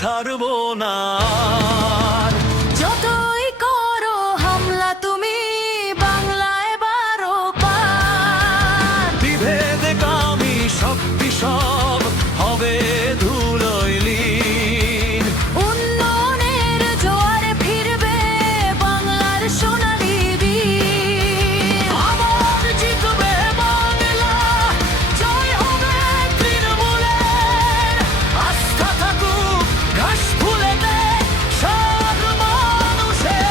ছাড়বো না। যতই করো হামলা তুমি বাংলায় বারো পার, বিভেদ কামি শক্তি সব হবে ধুলোয় লীন। উন্নয়নের জোয়ারে ফিরবে বাংলার সোনালী বীর। আবার জিতবে বাংলা, জয় হবে তৃণমূলের। আস্থা থাকুক ঘাস ফুলেতে সব মানুষের।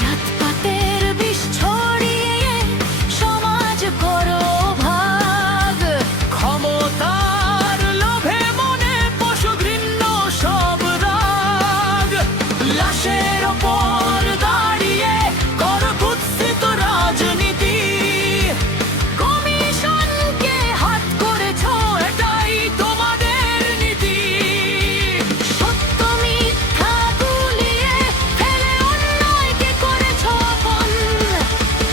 জাতপাতের বিষ ছড়িয়ে সমাজ করো ভাগ, ক্ষমতার লোভে মনে পশু ঘৃণ্য সব রাগ। লাশের ওপর দাঁড়িয়ে করো কুৎসিত রাজনীতি। কমিশনকে হাত করেছো এটাই তোমাদের নীতি। সত্য মিথ্যা গুলিয়ে ফেলে অন্যায়কে করেছো আপন।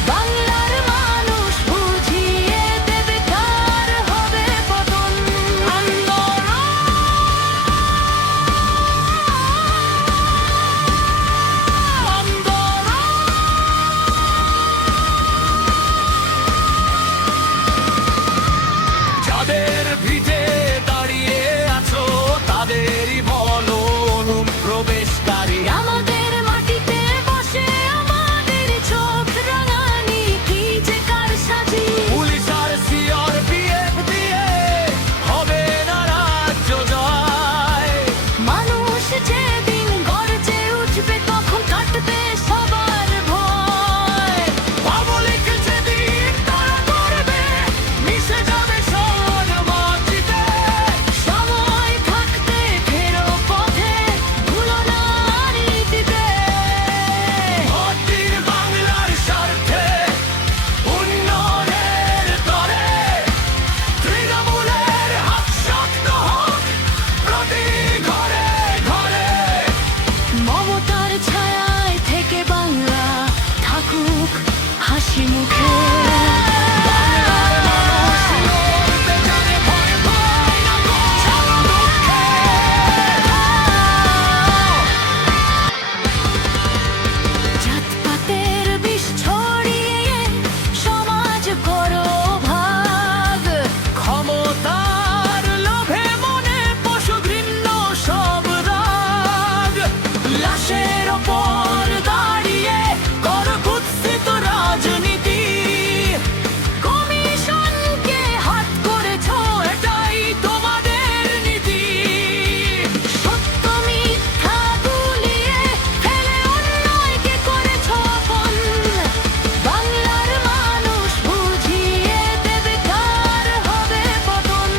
বাংলার মানুষ বুঝিয়ে দেবে কার হবে পতন। যাদের ভিটে দাঁড়িয়ে আছো তাদেরই বলো অনুপ্রবেশকারী। আমাদের মাটিতে বসে আমাদের চোখ রাঙানি কি যে কারসাজি। পুলিশ আর CRPF দিয়ে হবে না রাজ্য জয়। মানুষ যেদিন গর্জে উঠবে তখন কাটবে সবার ভয়। পাবলিক যেদিন তারা করবে মিশে যাবে সব মাটিতে। সময় থাকতে ফেরো পথে ভুলো না নীতিতে। ভোটদিন বাংলার স্বার্থে উন্নয়নের তরে। তৃণমূলের হাত শক্ত হোক প্রতি ঘরে ঘরে। মমতার ছায়ায় থেকে বাংলা থাকুক হাসি মুখে। জাতপাতের বিষ ছড়িয়ে সমাজ করো ভাগ, ক্ষমতার লোভে মনে পশু ঘৃণ্য সব রাগ। লাশের ওপর দাঁড়িয়ে করো কুৎসিত রাজনীতি। কমিশনকে হাত করেছো এটাই তোমাদের নীতি। সত্য মিথ্যা গুলিয়ে ফেলে অন্যায়কে করেছো আপন। বাংলার মানুষ বুঝিয়ে দেবে কার হবে পতন।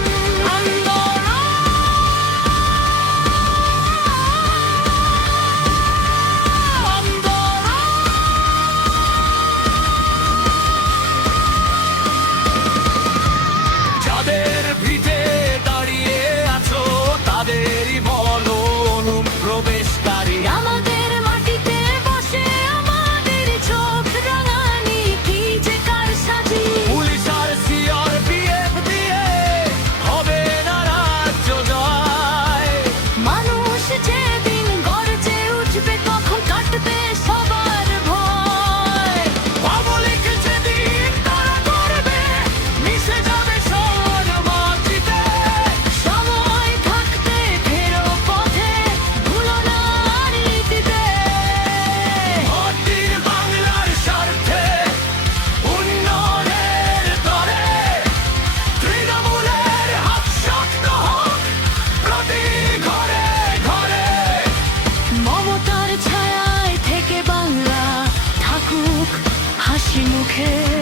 মুখে